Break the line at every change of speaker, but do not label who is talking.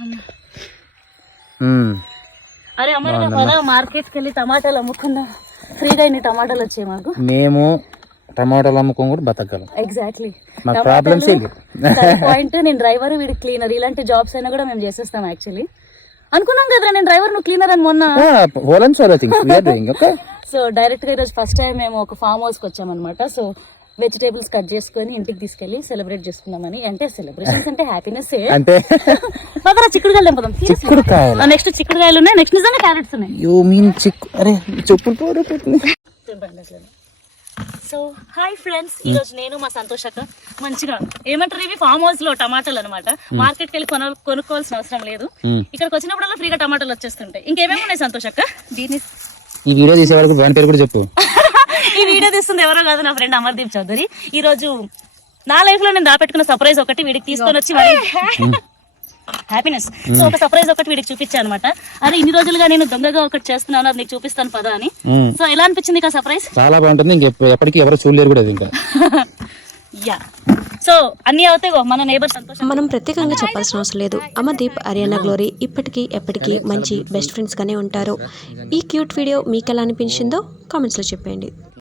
అరే అమ్మ మార్కెట్కి వెళ్ళి టమాటాలు అమ్ముకుందాం, ఫ్రీగా ఇన్ని టమాటాలు వచ్చాయి మాకు.
మేము టమాటాలు అమ్ముకొని కూడా బతకగలం.
Exactly point. నేను డ్రైవర్, వీడి క్లీనర్, ఇలాంటి జాబ్స్ అయినా కూడా మేము చేసేస్తాం. యాక్చువల్లీ అనుకున్నాం కదరా నేను డ్రైవర్ నువ్వు క్లీనర్ అని మొన్న. సో డైరెక్ట్ గా ఈరోజు ఫస్ట్ టైం మేము ఒక ఫామ్ హౌస్ కి వచ్చామన్నమాట. సో వెజిటేబుల్స్ కట్ చేసుకుని ఇంటికి తీసుకెళ్లి సెలబ్రేట్ చేసుకున్నామని. అంటే సెలబ్రేషన్స్ అంటే హ్యాపీనెస్. అంటే చిక్కుడుకాయలు తెంపుదాం. నెక్స్ట్ చిక్కుడుకాయలు ఉన్నాయి, నెక్స్ట్ నిజంగా క్యారెట్స్ ఉన్నాయి. సో హాయ్ ఫ్రెండ్స్, ఈ రోజు నేను మా సంతోష్ అక్క మంచిగా ఏమంటారు ఇవి ఫామ్ హౌస్ లో టమాటాలు అనమాట. మార్కెట్ కి వెళ్ళి కొనుక్కోవాల్సిన అవసరం లేదు. ఇక్కడికి వచ్చినప్పుడల్లా ఫ్రీగా టమాటాలు వచ్చేస్తుంటాయి. ఇంకేమేమి ఉన్నాయి సంతోష్ అక్క? దీన్ని
ఈ వీడియో తీసే వరకు దాని పేరు కూడా చెప్పు.
ఈ వీడియో తీస్తుంది ఎవరో కాదు, నా ఫ్రెండ్ అమర్దీప్ చౌదరి. ఈ రోజు నా లైఫ్ లో నేను దాపెట్టుకున్న సర్ప్రైజ్ ఒకటి వీడికి తీసుకొని వచ్చి హ్యాపీనెస్. సో ఒక సర్ప్రైజ్ ఒకటి వీడికి చూపించాను అనమాట. అరే ఇన్ని రోజులుగా నేను దొంగగా ఒకటి చేస్తున్నాను, అది నీకు చూపిస్తాను పదా అని. సో ఎలా అనిపించింది ఇక సర్ప్రైజ్?
చాలా బాగుంటుంది, ఎప్పటికీ ఎవరు చూడలేరు కూడా ఇంకా.
యా, సో అన్ని అవుతాయి. మన నేబర్ సంతోషం
మనం ప్రత్యేకంగా చెప్పాల్సిన అవసరం లేదు. అమర్దీప్, అరియానా గ్లోరీ ఇప్పటికీ ఎప్పటికీ మంచి బెస్ట్ ఫ్రెండ్స్ గానే ఉంటారు. ఈ క్యూట్ వీడియో మీకు ఎలా అనిపించిందో కామెంట్స్ లో చెప్పండి.